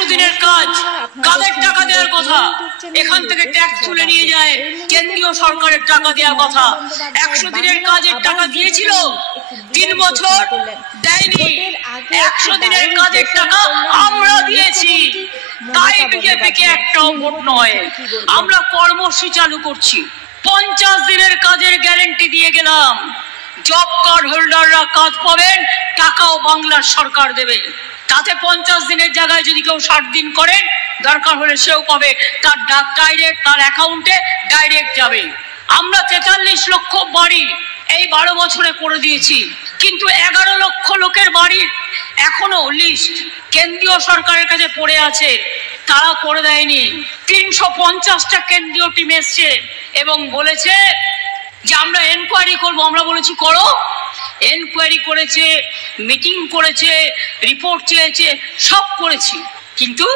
100 দিনের কাজ কাদের টাকা দেওয়ার কথা? এখান থেকে ট্যাক্স তুলে নিয়ে যায় কেন্দ্রীয় সরকারের টাকা দেওয়ার কথা। 100 দিনের কাজের টাকা দিয়েছিল, 3 বছর দেয়নি। 100 দিনের কাজের টাকা আমরা দিয়েছি, তাই বিজেপিকে একটাও ভোট নয়। আমরা কর্মসূচি চালু করছি, 50 দিনের কাজের গ্যারান্টি দিয়ে গেলাম। জব কার্ড হোল্ডাররা কাজ পাবেন, টাকাও বাংলার সরকার দেবে। তাতে 50 দিনের জায়গায় যদি কেউ 60 দিন করেন, দরকার হলে সেও পাবে, তার ডাইরেক্ট তার অ্যাকাউন্টে ডাইরেক্ট যাবে। আমরা 43 লক্ষ বাড়ি এই 12 বছরে করে দিয়েছি, কিন্তু 11 লক্ষ লোকের বাড়ির এখনো লিস্ট কেন্দ্রীয় সরকারের কাছে পড়ে আছে, তারা করে দেয়নি। 350টা কেন্দ্রীয় টিম এসছে এবং বলেছে যে আমরা এনকোয়ারি করবো। আমরা বলেছি করো। এনকোয়ারি করেছে, মিটিং করেছে, রিপোর্ট চেয়েছে, সব করেছি, কিন্তু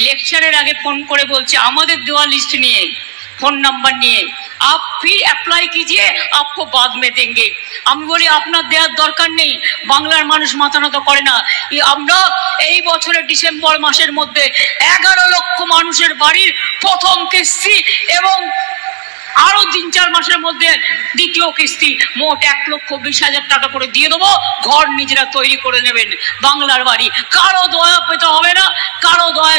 ইলেকশনের আগে ফোন করে বলছে আমাদের দেওয়া লিস্ট নিয়ে, फोन नंबर নিয়ে आप फिर अप्लाई कीजिए आपको बाद में देंगे। আমি বলি আপনার দেওয়ার দরকার নেই, বাংলার মানুষ মাথা নত করে না। আমরা এই বছরের ডিসেম্বর মাসের মধ্যে 11 লক্ষ মানুষের বাড়ির প্রথম কিস্তি এবং আরো 3-4 মাসের মধ্যে দ্বিতীয় কিস্তি, মোট 1,20,000 টাকা করে দিয়ে দেবো। ঘর নিজেরা তৈরি করে নেবেন, বাংলার বাড়ি। কারো দয়া পেতে হবে না, কারো দয়া